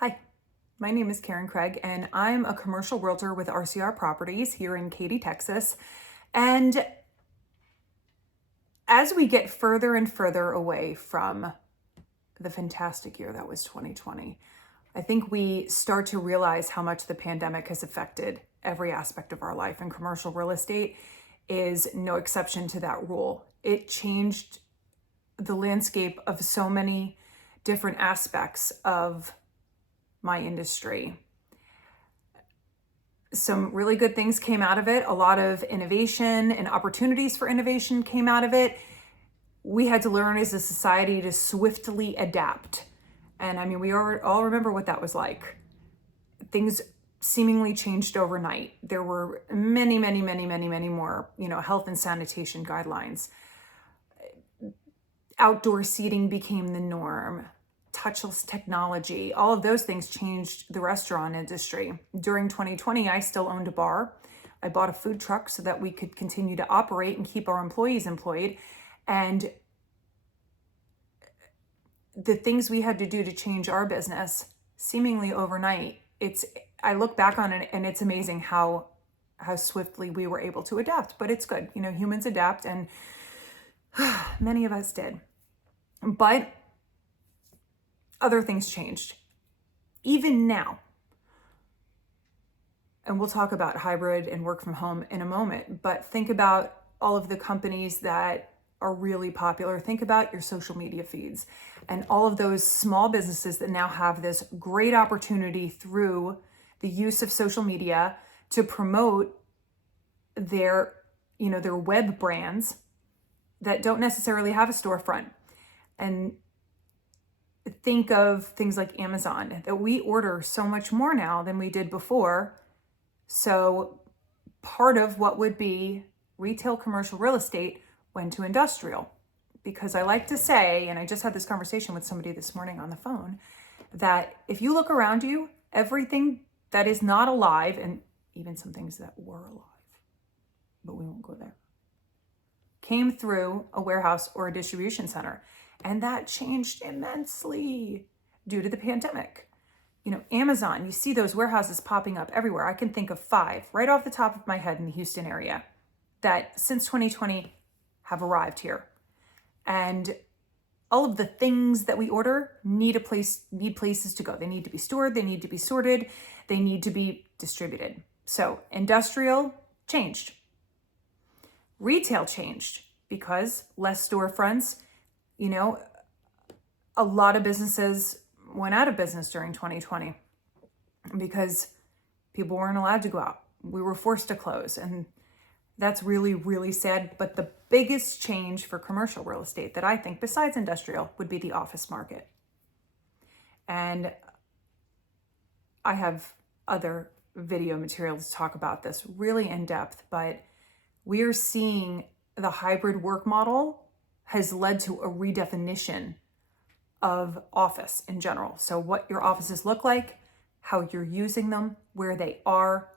Hi, my name is Karen Craig, and I'm a commercial realtor with RCR Properties here in Katy, Texas. And as we get further and further away from the fantastic year that was 2020, I think we start to realize how much the pandemic has affected every aspect of our life, and commercial real estate is no exception to that rule. It changed the landscape of so many different aspects of my industry. Some really good things came out of it. A lot of innovation and opportunities for innovation came out of it. We had to learn as a society to swiftly adapt. And I mean, we all remember what that was like. Things seemingly changed overnight. There were many more, health and sanitation guidelines. Outdoor seating became the norm. Touchless technology, all of those things changed the restaurant industry. During 2020, I still owned a bar. I bought a food truck so that we could continue to operate and keep our employees employed. And the things we had to do to change our business seemingly overnight, I look back on it and it's amazing how swiftly we were able to adapt. But it's good. Humans adapt, and many of us did. But other things changed. Even now, and we'll talk about hybrid and work from home in a moment, but think about all of the companies that are really popular. Think about your social media feeds and all of those small businesses that now have this great opportunity through the use of social media to promote their web brands that don't necessarily have a storefront. And think of things like Amazon, that we order so much more now than we did before. So part of what would be retail commercial real estate went to industrial, because I like to say, and I just had this conversation with somebody this morning on the phone, that if you look around you, everything that is not alive, and even some things that were alive, but we won't go there, came through a warehouse or a distribution center. And that changed immensely due to the pandemic. Amazon, you see those warehouses popping up everywhere. I can think of 5 right off the top of my head in the Houston area that since 2020 have arrived here. And all of the things that we order need places to go. They need to be stored, they need to be sorted, they need to be distributed. So industrial changed. Retail changed because less storefronts. A lot of businesses went out of business during 2020 because people weren't allowed to go out. We were forced to close, and that's really, really sad. But the biggest change for commercial real estate that I think, besides industrial, would be the office market. And I have other video materials to talk about this really in depth, but we are seeing the hybrid work model has led to a redefinition of office in general. So what your offices look like, how you're using them, where they are,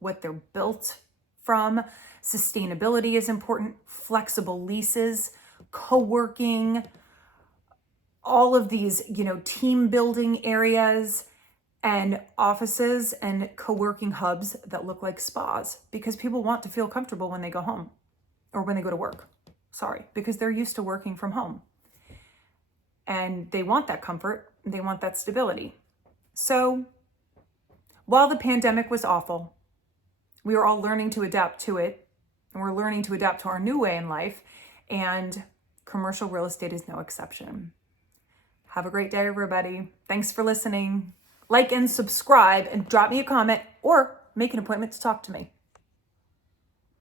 what they're built from. Sustainability is important, flexible leases, co-working, all of these, team building areas and offices and co-working hubs that look like spas, because people want to feel comfortable when they go home or when they go to work. Because they're used to working from home. And they want that comfort, they want that stability. So while the pandemic was awful, we are all learning to adapt to it, and we're learning to adapt to our new way in life, and commercial real estate is no exception. Have a great day, everybody. Thanks for listening. Like and subscribe, and drop me a comment or make an appointment to talk to me.